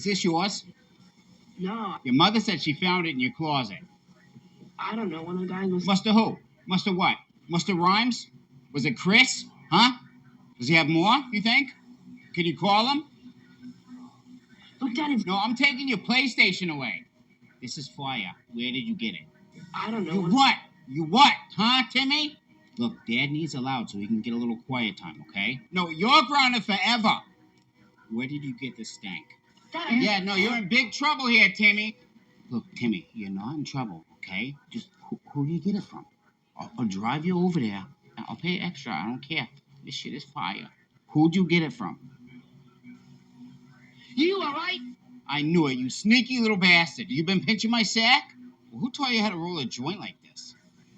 Is this yours? No. Your mother said she found it in your closet. I don't know. One of the guys was... Mr. who? Mr. what? Mr. Rhymes? Was it Chris? Huh? Does he have more, you think? Can you call him? Look, Dad, No, I'm taking your PlayStation away. This is fire. Where did you get it? I don't know. You what? You what? Huh, Timmy? Look, Dad needs it loud so he can get a little quiet time, okay? No, you're grounded forever. Where did you get this stank? Dad. Yeah, no, you're in big trouble here, Timmy. Look, Timmy, you're not in trouble, okay? Just, who do you get it from? I'll drive you over there. I'll pay extra. I don't care. This shit is fire. Who'd you get it from? You, all right? I knew it, you sneaky little bastard. You been pinching my sack? Well, who taught you how to roll a joint like this?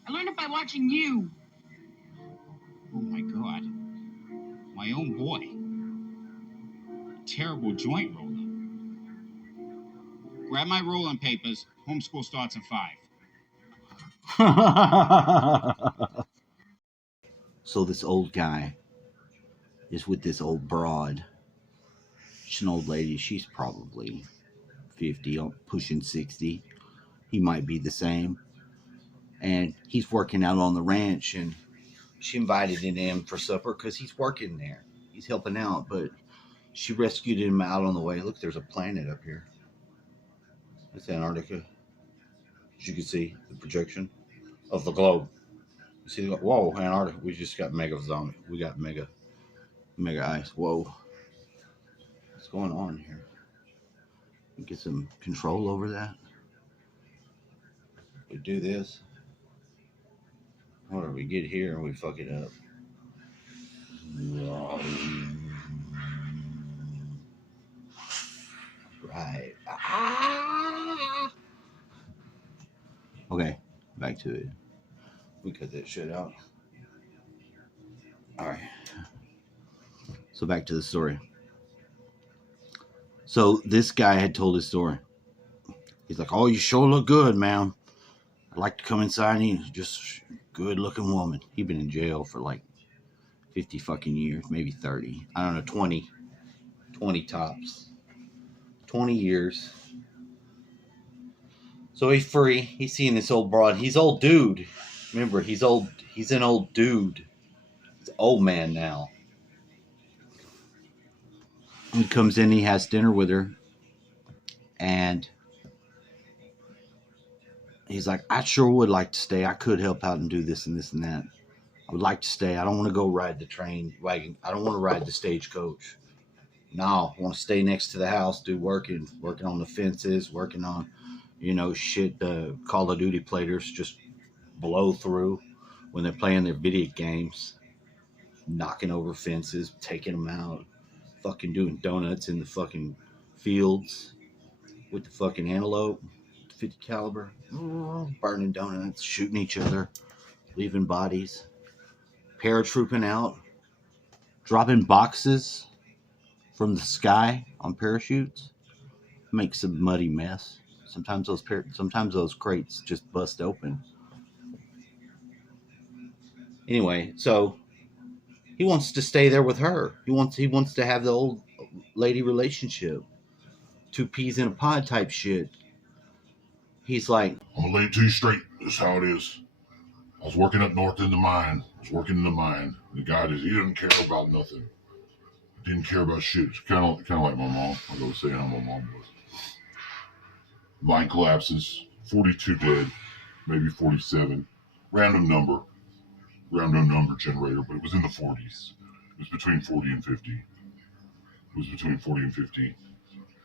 I learned it by watching you. Oh, my God. My own boy. Terrible joint roller. Grab my rolling papers. Homeschool starts in 5. So this old guy is with this old broad. She's an old lady. She's probably 50, pushing 60. He might be the same. And he's working out on the ranch, and she invited him for supper because he's working there. He's helping out, but she rescued him out on the way. Look, there's a planet up here. That's Antarctica. As you can see, the projection of the globe. You see, whoa, Antarctica. We just got mega zombie. We got mega ice. Whoa. What's going on here? Get some control over that. We do this. Or we get here and we fuck it up. Right. Okay, back to it. We cut that shit out. All right. So back to the story. So this guy had told his story. He's like, "Oh, you sure look good, man. I'd like to come inside and he's just good looking woman." He'd been in jail for like 50 fucking years, maybe 30. I don't know, 20 tops. 20 years. So he's free. He's seeing this old broad. He's old dude. Remember, he's old. He's an old dude. He's an old man now. He comes in, he has dinner with her, and he's like, "I sure would like to stay. I could help out and do this and this and that. I would like to stay. I don't want to go ride the train wagon. I don't want to ride the stagecoach. No, I want to stay next to the house, do working on the fences, working on, shit the Call of Duty players just blow through when they're playing their video games, knocking over fences, taking them out, fucking doing donuts in the fucking fields with the fucking antelope, 50 caliber, burning donuts, shooting each other, leaving bodies, paratrooping out, dropping boxes from the sky on parachutes, makes a muddy mess. Sometimes those crates just bust open. Anyway, so he wants to stay there with her. He wants to have the old lady relationship. 2 peas in a pod type shit. He's like, "I'm gonna lay it to you straight. This is how it is. I was working up north in the mine. The guy he didn't care about nothing. Didn't care about shit. Kind of like my mom. Like I was saying how my mom was. Mine collapses. 42 dead. Maybe 47. Random number generator, but it was in the 40s. It was between 40 and 50.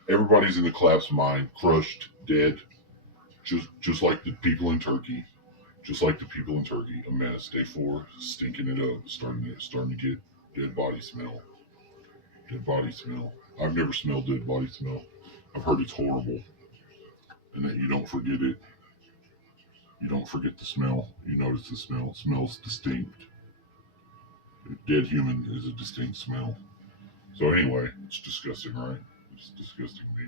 Everybody's in the collapsed mine, crushed, dead. Just like the people in Turkey. A menace. Day 4, stinking it up, starting to get dead body smell. I've never smelled dead body smell. I've heard it's horrible, and that you don't forget it. You don't forget the smell. You notice the smell. It smells distinct. A dead human is a distinct smell. So anyway, it's disgusting, right? It's disgusting me.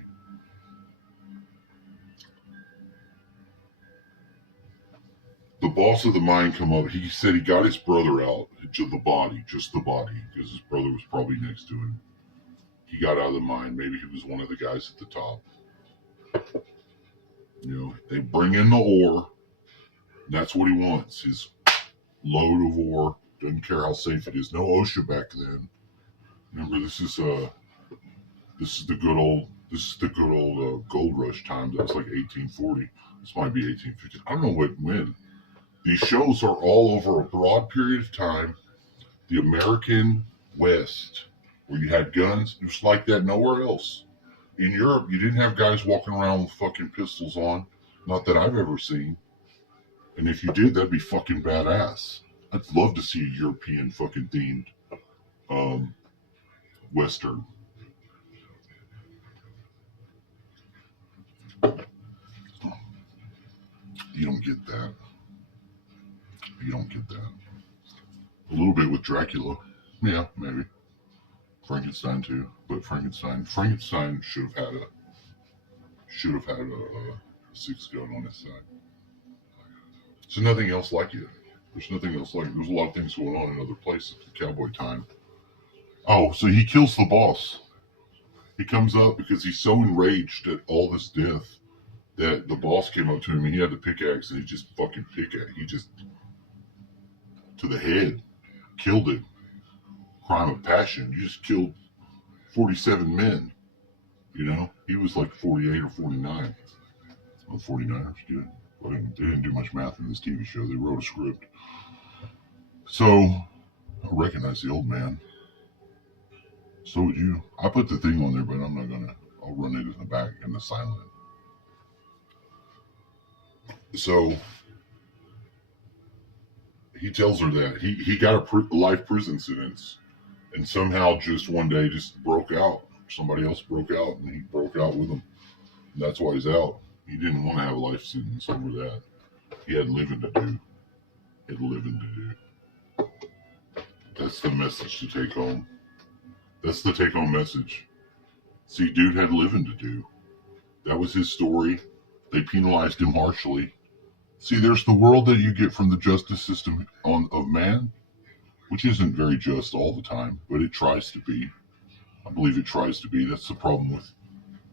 The boss of the mine come up. He said he got his brother out, just the body, because his brother was probably next to him. he got out of the mine. Maybe he was one of the guys at the top. You know, they bring in the ore. And that's what he wants. His load of ore. Doesn't care how safe it is. No OSHA back then. Remember, this is the good old gold rush time. That's like 1840. This might be 1850. I don't know when. These shows are all over a broad period of time. The American West, where you had guns, it was like that nowhere else. In Europe, you didn't have guys walking around with fucking pistols on. Not that I've ever seen. And if you did, that'd be fucking badass. I'd love to see a European fucking themed Western. You don't get that. You don't get that. A little bit with Dracula. Yeah, maybe. Frankenstein too. But Frankenstein should have had a six gun on his side. So nothing else like it. There's nothing else like it. There's a lot of things going on in other places at the cowboy time. Oh, so he kills the boss. He comes up because he's so enraged at all this death that the boss came up to him and he had the pickaxe and he just fucking he just to the head, killed him. Crime of passion. You just killed 47 men. You know, he was like 48 or 49. Well, 49ers, good. They didn't do much math in this TV show. They wrote a script. So, I recognize the old man. So would you. I put the thing on there, but I'm not gonna. I'll run it in the back in the silent. So, he tells her that he got a life prison sentence and somehow just one day just broke out. Somebody else broke out and he broke out with him. And that's why he's out. He didn't want to have a life sentence over that. He had living to do. He had living to do. That's the message to take home. That's the take home message. See, dude had living to do. That was his story. They penalized him harshly. See, there's the world that you get from the justice system of man, which isn't very just all the time, but it tries to be. I believe it tries to be. That's the problem with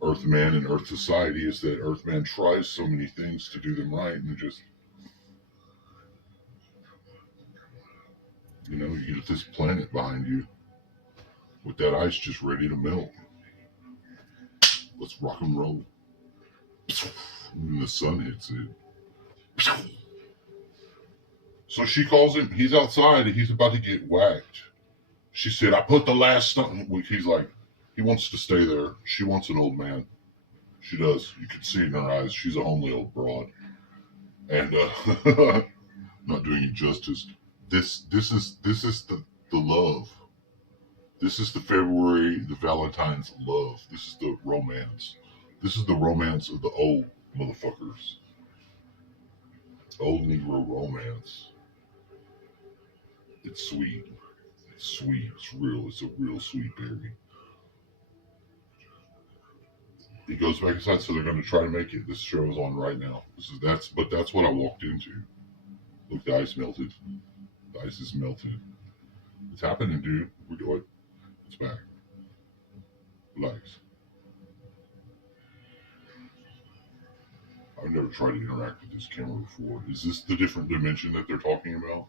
Earthman and Earth Society is that Earthman tries so many things to do them right and just, you know, you get this planet behind you with that ice just ready to melt. Let's rock and roll. And the sun hits it. So she calls him, he's outside and he's about to get whacked. She said, I put the last stunt. He's like, he wants to stay there. She wants an old man. She does. You can see it in her eyes. She's a homely old broad. And not doing it justice. This is the love. This is the February, the Valentine's love. This is the romance. This is the romance of the old motherfuckers. Old Negro romance. It's sweet. It's sweet. It's real. It's a real sweet berry. He goes back inside, so they're going to try to make it. This show is on right now. That's what I walked into. Look, the ice melted. The ice is melted. It's happening, dude. We're doing. It's back. Relax. I've never tried to interact with this camera before. Is this the different dimension that they're talking about?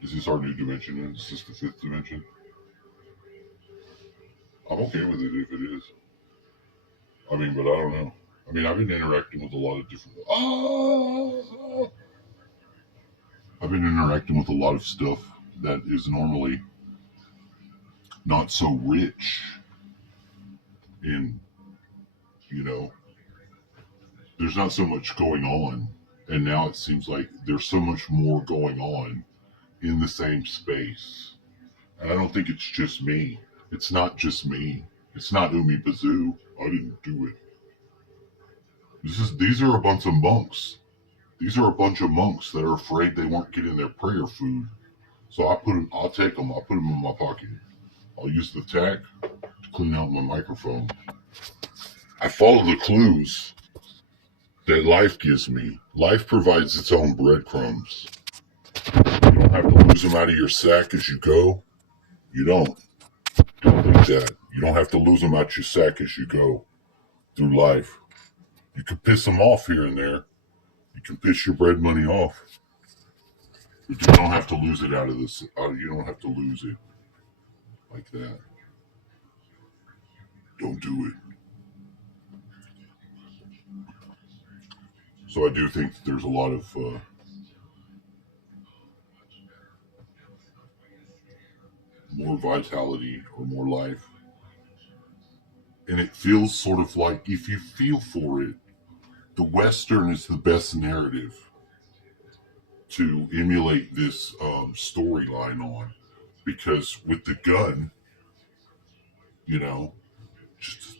Is this our new dimension? Is this the fifth dimension? I'm okay with it if it is. I mean, but I don't know. I mean, I've been interacting with a lot of different... I've been interacting with a lot of stuff that is normally not so rich in, you know, there's not so much going on. And now it seems like there's so much more going on in the same space. And I don't think it's just me. It's not just me. It's not Umi Bazoo. I didn't do it. These are a bunch of monks. These are a bunch of monks that are afraid they won't get in their prayer food. So I'll take them. I'll put them in my pocket. I'll use the tack to clean out my microphone. I follow the clues that life gives me. Life provides its own breadcrumbs. You don't have to lose them out of your sack as you go. You don't. Don't think that. You don't have to lose them out your sack as you go through life. You can piss them off here and there. You can piss your bread money off. But you don't have to lose it out of this. You don't have to lose it like that. Don't do it. So I do think that there's a lot of more vitality or more life. And it feels sort of like, if you feel for it, the Western is the best narrative to emulate this storyline on. Because with the gun, you know, just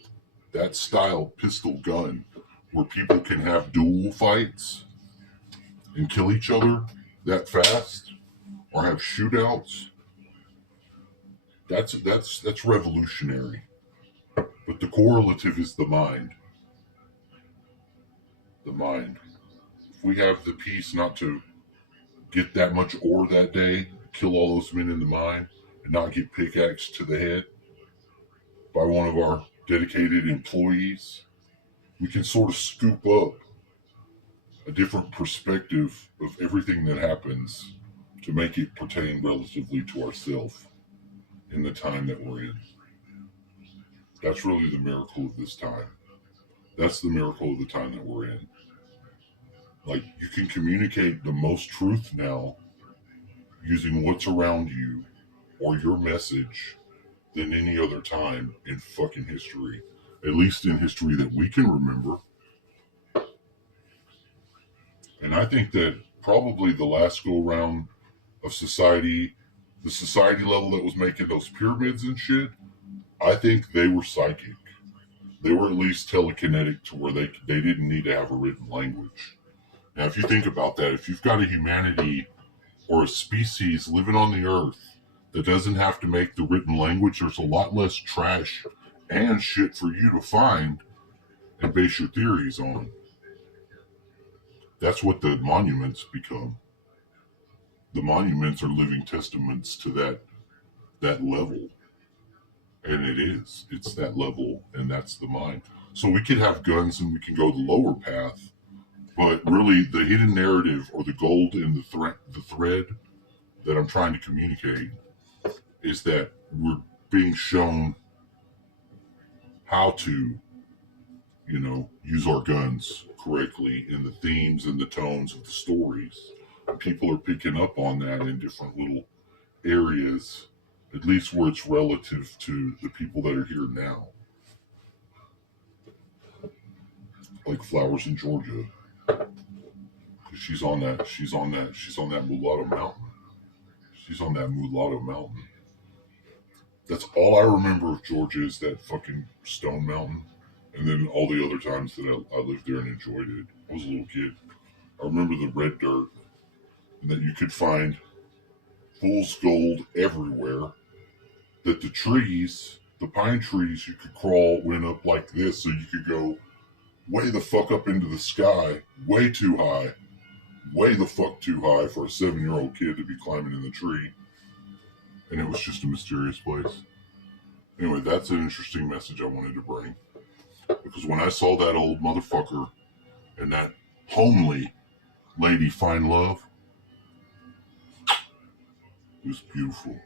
that style pistol gun where people can have duel fights and kill each other that fast or have shootouts, that's revolutionary. But the correlative is the mind. The mind. If we have the peace not to get that much ore that day, kill all those men in the mine, and not get pickaxed to the head by one of our dedicated employees, we can sort of scoop up a different perspective of everything that happens to make it pertain relatively to ourselves in the time that we're in. That's really the miracle of this time. That's the miracle of the time that we're in. Like, you can communicate the most truth now using what's around you or your message than any other time in fucking history. At least in history that we can remember. And I think that probably the last go round of society, the society level that was making those pyramids and shit, I think they were psychic. They were at least telekinetic to where they didn't need to have a written language. Now, if you think about that, if you've got a humanity or a species living on the earth that doesn't have to make the written language, there's a lot less trash and shit for you to find and base your theories on. That's what the monuments become. The monuments are living testaments to that level. And it is. It's that level, and that's the mind. So we could have guns and we can go the lower path, but really the hidden narrative or the gold in the thread that I'm trying to communicate is that we're being shown how to, use our guns correctly in the themes and the tones of the stories. People are picking up on that in different little areas, at least where it's relative to the people that are here now. Like Flowers in Georgia. She's on that mulatto mountain. She's on that mulatto mountain. That's all I remember of Georgia is that fucking stone mountain. And then all the other times that I lived there and enjoyed it. I was a little kid. I remember the red dirt. And that you could find fool's gold everywhere. That the trees, the pine trees, you could crawl, went up like this so you could go way the fuck up into the sky. Way too high. Way the fuck too high for a 7-year-old kid to be climbing in the tree. And it was just a mysterious place. Anyway, that's an interesting message I wanted to bring. Because when I saw that old motherfucker and that homely lady find love, it was beautiful.